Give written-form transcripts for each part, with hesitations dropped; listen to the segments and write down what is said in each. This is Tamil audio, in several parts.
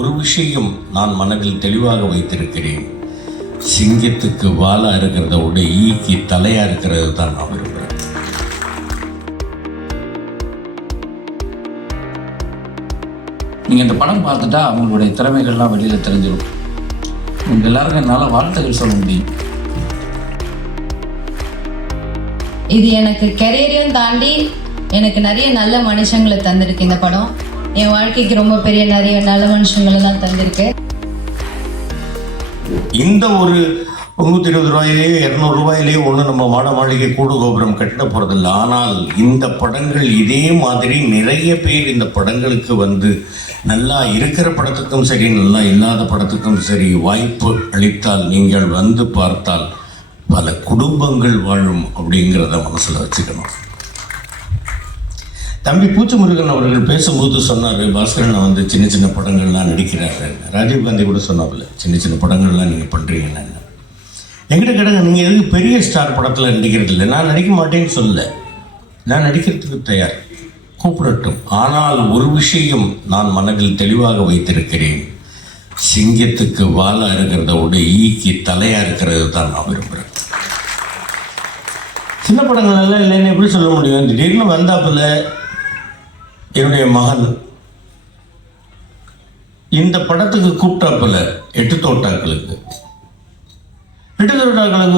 ஒரு விஷயம் நான் மனதில் தெளிவாக வைத்திருக்கிறேன். சிங்கத்துக்கு வாலா இருக்கிறத விட ஈக்கு தலையா இருக்கிறது தான் நான் விரும்புகிறேன். நீங்கள் இந்த படம் பார்த்துட்டா அவங்களுடைய திறமைகள்லாம் வெளியில் தெரிஞ்சிடும். உங்கள் எல்லாருக்கும் என்னால் வாழ்த்துக்கள் சொல்ல முடியும். இது எனக்கு கெரியரையும் தாண்டி எனக்கு நிறைய நல்ல மனுஷங்களை தந்திருக்கு. இந்த படம் என் வாழ்க்கைக்கு ரொம்ப பெரிய நிறைய நல்ல மனுஷங்களை தான் தந்திருக்கு. இந்த ஒரு 120 ரூபாயிலேயே 200 ரூபாயிலேயே ஒன்று நம்ம மாட மாளிகை கூடு கோபுரம் கட்டிட போகிறதில்ல. ஆனால் இந்த படங்கள் இதே மாதிரி நிறைய பேர் இந்த படங்களுக்கு வந்து நல்லா இருக்கிற படத்துக்கும் சரி, நல்லா இல்லாத படத்துக்கும் சரி வாய்ப்பு அளித்தால், நீங்கள் வந்து பார்த்தால் பல குடும்பங்கள் வாழும் அப்படிங்கிறத மனசில் வச்சுக்கணும். தம்பி பூச்சி முருகன் அவர்கள் பேசும்போது சொன்னார், பாஸ்கரன் வந்து சின்ன சின்ன படங்கள்லாம் நடிக்கிறாரு. ராஜீவ்காந்தி கூட சொன்னாப்புல, சின்ன சின்ன படங்கள்லாம் நீங்கள் பண்ணுறீங்கன்னு. என்கிட்ட கேட்டாங்க, நீங்கள் எதுக்கு பெரிய ஸ்டார் படத்தில் நடிக்கிறது இல்லை? நான் நடிக்க மாட்டேன்னு சொல்ல, நான் நடிக்கிறதுக்கு தயார், கூப்பிடட்டும். ஆனால் ஒரு விஷயம் நான் மனதில் தெளிவாக வைத்திருக்கிறேன். சிங்கத்துக்கு வாலா இருக்கிறத விட ஈக்கு தலையா இருக்கிறது தான் நான் விரும்புகிறேன். சின்ன படங்கள் எல்லாம் இல்லைன்னு எப்படி சொல்ல முடியும்? திடீர்னு வந்தாப்புல என்னுடைய மகன் இந்த படத்துக்கு கூப்பிட்டாப்புல 8 தோட்டாக்களுக்கு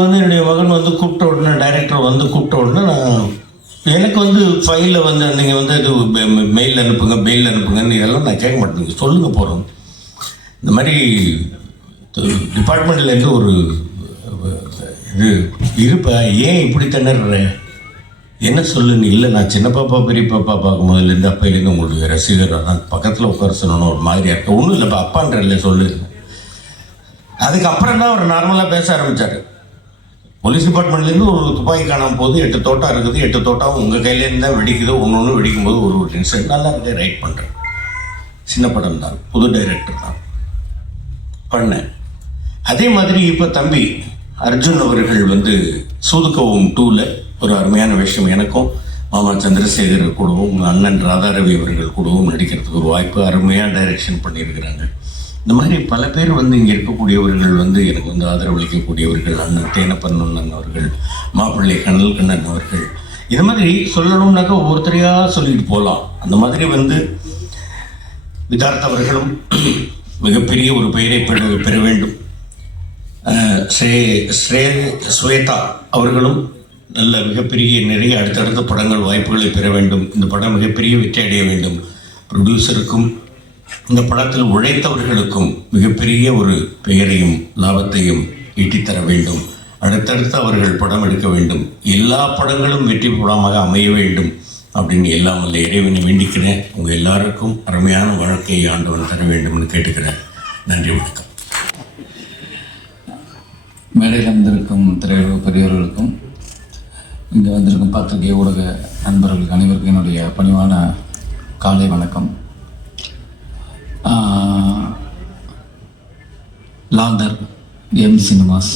வந்து என்னுடைய மகன் வந்து கூப்பிட்ட உடனே, டைரக்டர் வந்து கூப்பிட்ட உடனே நான் எனக்கு வந்து ஃபைலில் வந்து நீங்கள் வந்து இது மெயில் அனுப்புங்க, மெயில் அனுப்புங்கன்னு இதெல்லாம் நான் கேட்க மாட்டேங்க. சொல்லுங்கள் போகிறோம். இந்த மாதிரி டிபார்ட்மெண்ட்லேருந்து ஒரு இது இருப்ப, ஏன் இப்படி திணற, என்ன சொல்லுன்னு? இல்லை, நான் சின்ன பாப்பா பெரிய பாப்பா பார்க்கும்போதுலேருந்து அப்பையிலேருந்து உங்களுக்கு ரசிகர் தான், பக்கத்தில் உட்கார சொல்லணும், ஒரு மாதிரியாக இருக்க. ஒன்றும் இல்லைப்பா, அப்பான்றல சொல்லு. அதுக்கப்புறம் தான் அவர் நார்மலாக பேச ஆரம்பித்தார். போலீஸ் டிபார்ட்மெண்ட்லேருந்து ஒரு துப்பாக்கி காணாமல் போது 8 தோட்டா இருக்குது, 8 தோட்டாவும் உங்கள் கையிலேருந்து தான் வெடிக்குது. ஒன்று வெடிக்கும்போது ஒரு டென்ஷன். நல்லா இருக்க, ரைட் பண்ணுறேன். சின்ன படம் தான், புது டைரக்டர் தான் பண்ணேன். அதே மாதிரி இப்போ தம்பி அர்ஜுன் அவர்கள் வந்து சூதுக்கவும் 2ல் ஒரு அருமையான விஷயம், எனக்கும் மாமா சந்திரசேகர் கூடவும் அண்ணன் ராதாரவி அவர்கள் கூடவும் நடிக்கிறதுக்கு ஒரு வாய்ப்பு, அருமையாக டைரக்ஷன் பண்ணியிருக்கிறாங்க. இந்த மாதிரி பல பேர் வந்து இங்கே இருக்கக்கூடியவர்கள் வந்து எனக்கு வந்து ஆதரவளிக்கக்கூடியவர்கள், அண்ணன் தேனப்பண்ணன் அவர்கள், மாப்பிள்ளை கண்ணல் கண்ணன் அவர்கள். இது மாதிரி சொல்லணும்னாக்கா ஒவ்வொருத்தரையாக சொல்லிட்டு போகலாம். அந்த மாதிரி வந்து விதார்த் அவர்களும் மிகப்பெரிய ஒரு பெயரை பெற வேண்டும். ஸ்வேதா அவர்களும் நல்ல மிகப்பெரிய நிறைய அடுத்தடுத்த படங்கள் வாய்ப்புகளை பெற வேண்டும். இந்த படம் மிகப்பெரிய வெற்றி அடைய வேண்டும். ப்ரொடியூசருக்கும் இந்த படத்தில் உழைத்தவர்களுக்கும் மிகப்பெரிய ஒரு பெயரையும் லாபத்தையும் ஈட்டித்தர வேண்டும். அடுத்தடுத்து அவர்கள் படம் எடுக்க வேண்டும். எல்லா படங்களும் வெற்றி படமாக அமைய வேண்டும் அப்படின்னு எல்லாம் வல்ல இறைவனை வேண்டிக்கிறேன். உங்கள் எல்லாருக்கும் அருமையான வாழ்க்கையை ஆண்டவன் தர வேண்டும்னு கேட்டுக்கிறேன். நன்றி, வணக்கம். மேடையில் வந்திருக்கும் திரையுலக பெரியவர்களுக்கும் இங்கே வந்திருக்கும் பத்திரிகை ஊடக நண்பர்களுக்கு அனைவருக்கும் என்னுடைய பணிவான காலை வணக்கம். லாந்தர் எம் சினிமாஸ்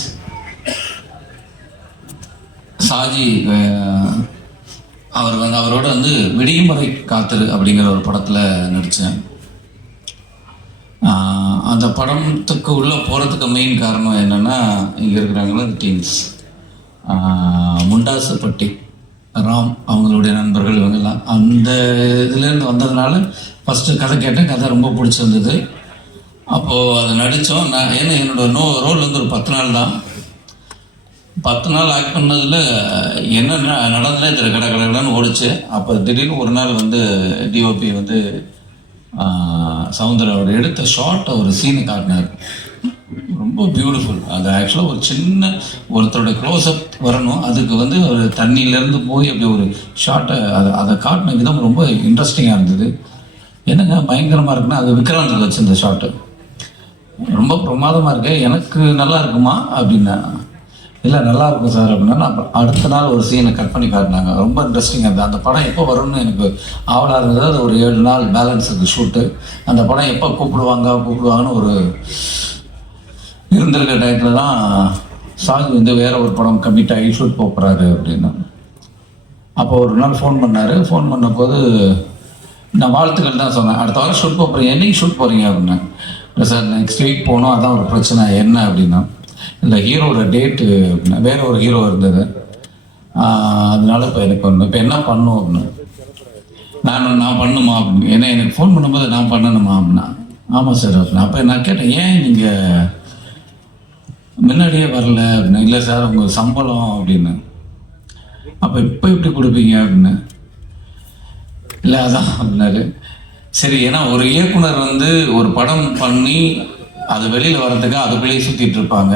சாஜி அவரோட வந்து விடியும் வரை காத்திரு அப்படிங்கிற ஒரு படத்தில் நடித்தேன். அந்த படத்துக்கு உள்ளே போகிறதுக்கு மெயின் காரணம் என்னென்னா, இங்கே இருக்கிறாங்களா டீம்ஸ், முண்டாசுப்பட்டி ராம் அவங்களுடைய நண்பர்கள் இவங்கெல்லாம் அந்த இதுலேருந்து வந்ததுனால ஃபஸ்ட்டு கதை கேட்டேன். கதை ரொம்ப பிடிச்சிருந்தது. அப்போது அதை நடித்தோம். நான் ஏன்னா என்னோடய ரோல் வந்து ஒரு 10 நாள் தான். 10 நாள் ஆக்ட் பண்ணதில் என்ன நடந்ததே தெரியல, கடன்னு ஓடிச்சு. அப்போ திடீர்னு ஒரு நாள் வந்து டிஓபி வந்து சவுந்தர் அவர் எடுத்த ஷார்ட்டை ஒரு சீனை காட்டினார். ரொம்ப பியூட்டிஃபுல். அது ஆக்சுவலாக ஒரு சின்ன ஒருத்தரோட க்ளோஸ்அப் வரணும், அதுக்கு வந்து ஒரு தண்ணியிலேருந்து போய் அப்படி ஒரு ஷார்ட்டை அதை காட்டின விதம் ரொம்ப இன்ட்ரெஸ்டிங்காக இருந்தது. என்னங்க பயங்கரமாக இருக்குன்னா, அது விக்ராந்தில் வச்சுருந்த ஷார்ட்டு ரொம்ப பிரமாதமாக இருக்கு, எனக்கு நல்லா இருக்குமா அப்படின்னா, இல்லை நல்லா இருக்கும் சார் அப்படின்னா. நான் அடுத்த நாள் ஒரு சீனை கட் பண்ணி காட்டினாங்க. ரொம்ப இன்ட்ரெஸ்டிங்காக இருந்தது. அந்த படம் எப்போ வரும்னு எனக்கு ஆவலாக இருந்தது. அது ஒரு 7 நாள் பேலன்ஸ் இருக்குது ஷூட்டு. அந்த படம் எப்போ கூப்பிடுவாங்கன்னு ஒரு இருந்திருக்க டயத்தில் தான் சாஜி வந்து வேறு ஒரு படம் கமிட் ஆகி ஷூட் போகிறாரு அப்படின்னா. அப்போ ஒரு நாள் ஃபோன் பண்ணார். ஃபோன் பண்ணபோது நான் வாழ்த்துக்கள் தான் சொன்னேன். அடுத்த வாரம் ஷூட் போகிறீங்க, என்னைக்கு ஷூட் போகிறீங்க அப்படின்னேன். இல்லை சார் நெக்ஸ்ட் வீக் போகணும், அதான் ஒரு பிரச்சனை. என்ன அப்படின்னா, இல்லை ஹீரோட டேட்டு அப்படின்னா வேற ஒரு ஹீரோ இருந்தது, அதனால இப்போ எனக்கு ஒன்று இப்போ என்ன பண்ணும் அப்படின்னு. நான் பண்ணுமா அப்படின்னு. ஏன்னா எனக்கு ஃபோன் பண்ணும்போது நான் பண்ணணுமா அப்படின்னா, ஆமாம் சார் அப்படின்னா. அப்போ நான் கேட்டேன், ஏன் நீங்கள் முன்னாடியே வரல அப்படின்னு. இல்லை சார் உங்கள் சம்பளம் அப்படின்னு. அப்போ இப்போ எப்படி கொடுப்பீங்க அப்படின்னு. இல்லை அதான் அப்படின்னாரு. சரி, ஏன்னா ஒரு இயக்குனர் வந்து ஒரு படம் பண்ணி அது வெளியில் வர்றதுக்கு அதுக்குள்ளேயே சுற்றிட்டு இருப்பாங்க.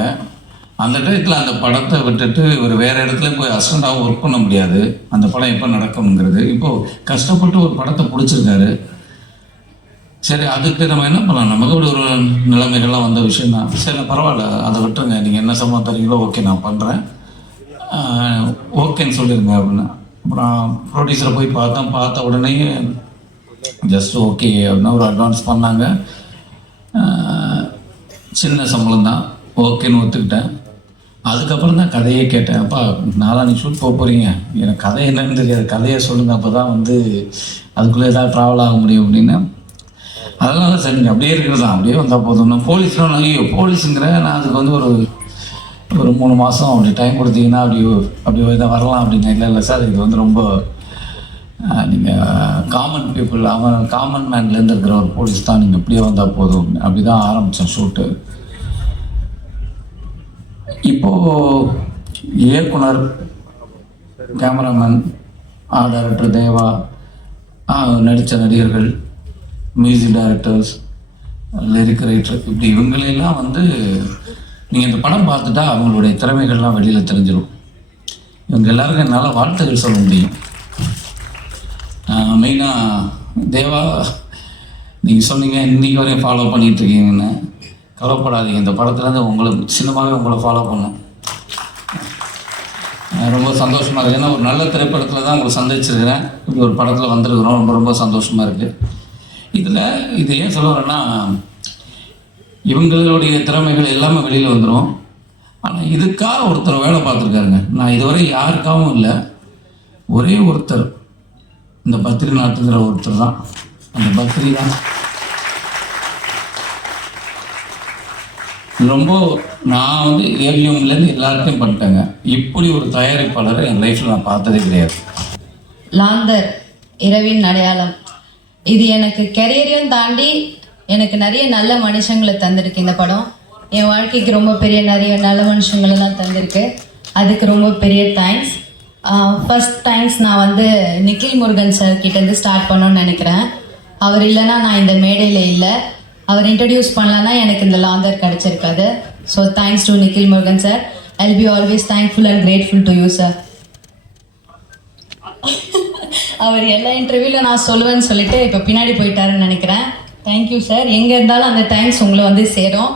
அந்த டயத்தில் அந்த படத்தை விட்டுட்டு ஒரு வேறு இடத்துல போய் அசிஸ்டண்டாகவும் ஒர்க் பண்ண முடியாது. அந்த படம் எப்போ நடக்கும்ங்கிறது. இப்போது கஷ்டப்பட்டு ஒரு படத்தை பிடிச்சிருக்காரு. சரி, அதுக்கு நம்ம என்ன பண்ணலாம், நமக்கு அப்படி ஒரு நிலைமைகள்லாம் வந்த விஷயம் தான். சரி பரவாயில்ல, அதை விட்டுருங்க, நீங்கள் என்ன சம்பளம் தரீங்களோ ஓகே நான் பண்ணுறேன், ஓகேன்னு சொல்லிடுங்க அப்படின்னு. அப்புறம் ப்ரொடியூசரை போய் பார்த்த உடனே ஜஸ்ட் ஓகே அப்படின்னா ஒரு அட்வான்ஸ் பண்ணாங்க. சின்ன சம்பளம் தான், ஓகேன்னு ஒத்துக்கிட்டேன். அதுக்கப்புறம் தான் கதையே கேட்டேன். அப்பா நாளாக நீ ஷூட் போகிறீங்க, எனக்கு கதை என்னன்னு தெரியாது, கதையை சொல்லுங்கள், அப்போ தான் வந்து அதுக்குள்ளே ஏதாவது ட்ராவல் ஆக முடியும் அப்படின்னு. அதனால தான் சரி அப்படியே இருக்கிறது தான், அப்படியே வந்தால் போதும். நான் போலீஸ்லாம் ஐயோ போலீஸுங்கிற நான் அதுக்கு வந்து ஒரு 3 மாதம் அப்படி டைம் கொடுத்தீங்கன்னா அப்படி இதை வரலாம் அப்படின்னு. இல்லை சார், இது வந்து ரொம்ப நீங்கள் காமன் பீப்புள், அவன் காமன் மேன்லேருந்து இருக்கிற ஒரு போலீஸ் தான், நீங்கள் இப்படியே வந்தால் போதும். அப்படி தான் ஆரம்பித்தேன் ஷூட்டு. இப்போது இயக்குனர், கேமராமேன், டைரக்டர் தேவா, நடித்த நடிகர்கள், மியூசிக் டைரக்டர்ஸ், லிரிக் ரைட்டர், இப்படி இவங்களெல்லாம் வந்து நீங்கள் இந்த படம் பார்த்துட்டா அவங்களுடைய திறமைகள்லாம் வெளியில் தெரிஞ்சிடும். இவங்க எல்லாருக்கும் என்னால் வாழ்த்துக்கள் சொல்ல முடியும். மெயினாக தேவா, நீங்கள் சொன்னீங்க இன்றைக்கி வரையும் ஃபாலோ பண்ணிகிட்ருக்கீங்கன்னு. கவலைப்படாதீங்க, இந்த படத்துலேருந்து உங்களை சினிமாவே உங்களை ஃபாலோ பண்ணும். ரொம்ப சந்தோஷமாக இருக்குது. ஏன்னா ஒரு நல்ல திரைப்படத்தில் தான் உங்களை சந்திச்சிருக்கிறேன், இப்படி ஒரு படத்தில் வந்திருக்கிறோம். ரொம்ப ரொம்ப சந்தோஷமாக இருக்குது. இது ஏன் சொல்ல வரேன்னா, இவங்களுடைய திறமைகள் எல்லாமே வெளியில் வந்துடும். ஆனால் இதுக்காக ஒருத்தர் வேலை பார்த்துருக்காருங்க. நான் இதுவரை யாருக்காகவும் இல்லை, ஒரே ஒருத்தர், இந்த பத்ரிநாத்துங்கிற ஒருத்தர் தான். அந்த பத்ரி தான் ரொம்ப, நான் வந்து ஏவிஎம்லேருந்து எல்லாருக்கையும் பண்ணிட்டேங்க. இப்படி ஒரு தயாரிப்பாளரை என் லைஃப்பில் நான் பார்த்ததே கிடையாது. லாந்தர் இரவின் அடையாளம், இது எனக்கு கெரியரையும் தாண்டி எனக்கு நிறைய நல்ல மனுஷங்களை தந்திருக்கு இந்த படம். என் வாழ்க்கைக்கு ரொம்ப பெரிய நிறைய நல்ல மனுஷங்களெல்லாம் தந்திருக்கு. அதுக்கு ரொம்ப பெரிய தேங்க்ஸ். ஃபர்ஸ்ட் தேங்க்ஸ் நான் வந்து நிக்கில் முருகன் சார் கிட்டேருந்து ஸ்டார்ட் பண்ணணும்னு நினைக்கிறேன். அவர் இல்லைன்னா நான் இந்த மேடையில் இல்லை. அவர் இன்ட்ரடியூஸ் பண்ணலன்னா எனக்கு இந்த லாந்தர் கிடச்சிருக்காது. So thanks to Nikhil Murugan sir. I'll be always thankful and grateful to you sir. அவர் எல்லா இன்டர்வியூவில் நான் சொல்லுவேன்னு சொல்லிட்டு இப்போ பின்னாடி போயிட்டாருன்னு நினைக்கிறேன். Thank you sir. எங்கே இருந்தாலும் அந்த தேங்க்ஸ் உங்களை வந்து சேரும்.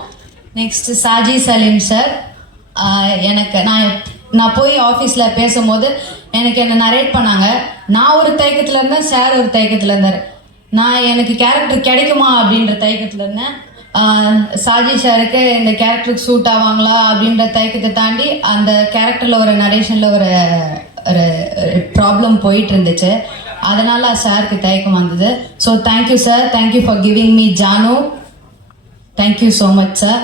Next Saji Salim sir. எனக்கு நான் போய் ஆஃபீஸில் பேசும்போது எனக்கு என்ன நரேட் பண்ணாங்க. நான் ஒரு தயக்கத்தில் இருந்தேன், சார் ஒரு தயக்கத்தில் இருந்தார். எனக்கு கேரக்டர் கிடைக்குமா அப்படின்ற தயக்கத்தில் இருந்தேன். சாஜி சாருக்கு இந்த கேரக்டருக்கு சூட் ஆவாங்களா அப்படின்ற தயக்கத்தை தாண்டி அந்த கேரக்டரில் ஒரு நரேஷனில் ஒரு ப்ராப்ளம் போயிட்டு இருந்துச்சு. அதனால் சாருக்கு தயக்கம் வந்தது. So thank you sir, thank you for giving me Jaanu. Thank you so much sir.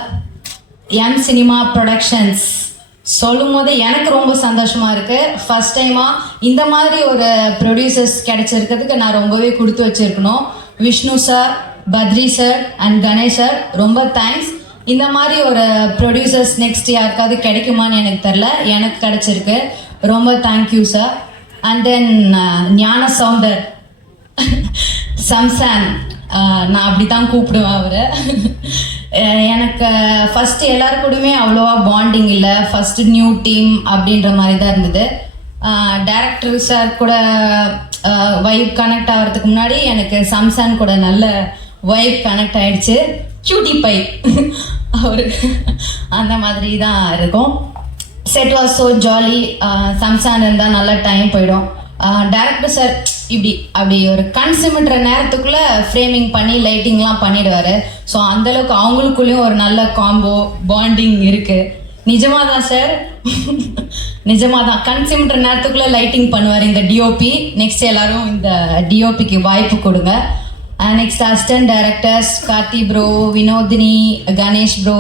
M cinema productions சொல்லும் போது எனக்கு ரொம்ப சந்தோஷமாக இருக்குது. ஃபஸ்ட் டைமாக இந்த மாதிரி ஒரு ப்ரொடியூசர்ஸ் கிடைச்சிருக்கிறதுக்கு நான் ரொம்பவே கொடுத்து வச்சுருக்கணும். Vishnu sir, Badri sir and Ganesh sir, ரொம்ப தேங்க்ஸ். இந்த மாதிரி ஒரு ப்ரொடியூசர்ஸ் நெக்ஸ்ட் யாருக்காவது கிடைக்குமான்னு எனக்கு தெரில, எனக்கு கிடச்சிருக்கு. ரொம்ப தேங்க்யூ சார். அண்ட் தென் ஞான சவுந்தர் சம்சான், நான் அப்படி தான் கூப்பிடுவேன் அவரை. எனக்கு ஃபஸ்ட்டு எல்லாரு கூடயுமே அவ்வளோவா பாண்டிங் இல்லை. ஃபஸ்ட்டு நியூ டீம் அப்படின்ற மாதிரி தான் இருந்தது. டைரக்டர் சார் கூட வைப் கனெக்ட் ஆகிறதுக்கு முன்னாடி எனக்கு சம்சான் கூட நல்ல வைப் கனெக்ட் ஆகிடுச்சு. க்யூட்டி பை அவரு அந்த மாதிரி தான் இருக்கும். Set was so jolly. சம்சான் இருந்தால் நல்லா டைம் போயிடும். டைரக்டர் சார் அப்படி ஒரு கண் சிமிட்டுற நேரத்துக்குள்ளே ஃப்ரேமிங் பண்ணி லைட்டிங்லாம் பண்ணிடுவார். ஸோ அந்தளவுக்கு அவங்களுக்குள்ளேயும் ஒரு நல்ல காம்போ பாண்டிங் இருக்குது. நிஜமாக தான் சார், நிஜமாக தான். கண் சிமிட்டுற நேரத்துக்குள்ளே லைட்டிங் பண்ணுவார் இந்த டிஓபி. நெக்ஸ்ட் எல்லாரும் இந்த டிஓபிக்கு வாய்ப்பு கொடுங்க. Next assistant directors Karthi bro, Vinodhini, Ganesh bro,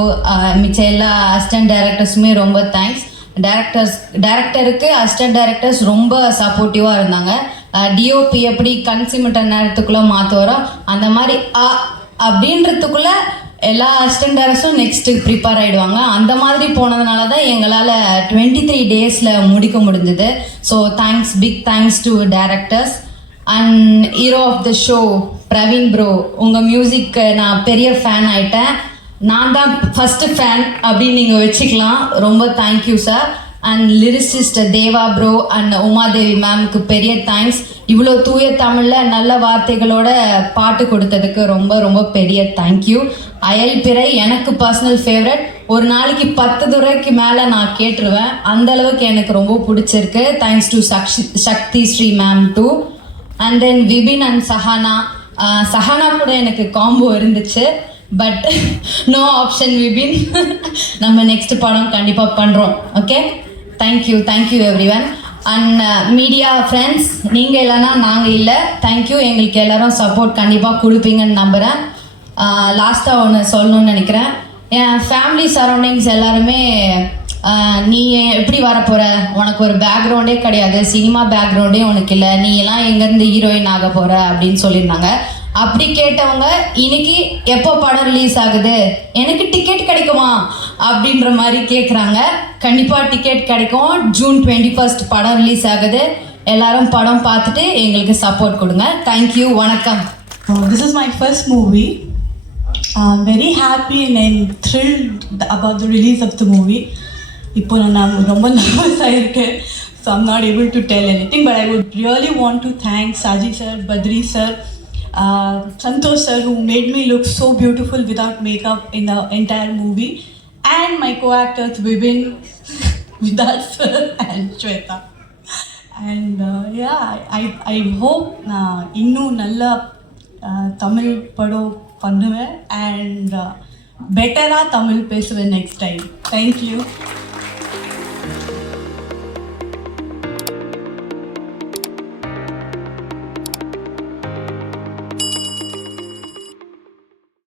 மிச்ச எல்லா அசிஸ்டன்ட் டைரக்டர்ஸுமே ரொம்ப தேங்க்ஸ். டைரக்டருக்கு அசிஸ்டன்ட் டைரக்டர்ஸ் ரொம்ப சப்போர்ட்டிவாக இருந்தாங்க. டிஓபி எப்படி கண் சிமிட்டுற நேரத்துக்குள்ளே மாற்றுவாரோ அந்த மாதிரி அப்படின்றதுக்குள்ளே எல்லா அசிஸ்டன்ட் டைரக்டர்ஸும் நெக்ஸ்ட்டு ப்ரிப்பேர் ஆகிடுவாங்க. அந்த மாதிரி போனதுனால தான் எங்களால் 23 டேஸில் முடிக்க முடிஞ்சுது. So thanks, big thanks to directors. And hero of the show Praveen bro, உங்கள் மியூசிக் நான் பெரிய ஃபேன் ஆகிட்டேன். நான் தான் ஃபஸ்ட்டு ஃபேன் அப்படின்னு நீங்கள் வச்சுக்கலாம். ரொம்ப thank you sir. And lyricist Deva bro and Umadevi மேம்க்கு பெரிய தேங்க்ஸ். இவ்வளோ தூய தமிழில் நல்ல வார்த்தைகளோட பாட்டு கொடுத்ததுக்கு ரொம்ப ரொம்ப பெரிய தேங்க்யூ. அயல் பிறை எனக்கு பர்சனல் ஃபேவரட். ஒரு நாளைக்கு 10 தடவைக்கு மேலே நான் கேட்டுருவேன், அந்த அளவுக்கு எனக்கு ரொம்ப பிடிச்சிருக்கு. Thanks to Sakthi Sri ma'am too. And then Vipin and Sahana. Sahana கூட எனக்கு காம்போ இருந்துச்சு, பட் நோ ஆப்ஷன் விபின். நம்ம நெக்ஸ்ட் படம் கண்டிப்பாக பண்ணுறோம். Okay, thank you every one. And media friends, நீங்கள் இல்லைன்னா நாங்கள் இல்லை. தேங்க்யூ, எங்களுக்கு எல்லோரும் சப்போர்ட் கண்டிப்பாக கொடுப்பீங்கன்னு நம்புகிறேன். லாஸ்ட்டாக ஒன்று சொல்லணும்னு நினைக்கிறேன். என் ஃபேமிலி சரௌண்டிங்ஸ் எல்லாருமே நீ எப்படி வரப்போகிற, உனக்கு ஒரு பேக்ரவுண்டே கிடையாது, சினிமா பேக்ரவுண்டே உனக்கு இல்லை, நீ எல்லாம் எங்கேருந்து ஹீரோயின் ஆக போகிற அப்படின்னு சொல்லியிருந்தாங்க. அப்படி கேட்டவங்க இன்னைக்கு எப்போ படம் ரிலீஸ் ஆகுது, எனக்கு டிக்கெட் கிடைக்குமா அப்படின்ற மாதிரி கேட்குறாங்க. கண்டிப்பாக டிக்கெட் கிடைக்கும். ஜூன் 21 படம் ரிலீஸ் ஆகுது. எல்லாரும் படம் பார்த்துட்டு எங்களுக்கு சப்போர்ட் கொடுங்க. தேங்க்யூ, வணக்கம். This is my first movie. I'm very happy and thrilled about the release of the movie. இப்போ நான் ரொம்ப நர்வஸாக இருக்கேன். So I'm not able to tell anything, but I would really want to thank Saji sir, Badri sir, Santosh sir, who made me look so beautiful without makeup in the entire movie, and my co-actors Vibin, Vidal sir and Shweta. And yeah, I hope நான் இன்னும் நல்லா தமிழ் படம் பண்ணுவேன் and பெட்டராக தமிழ் பேசுவேன் நெக்ஸ்ட் டைம். தேங்க்யூ.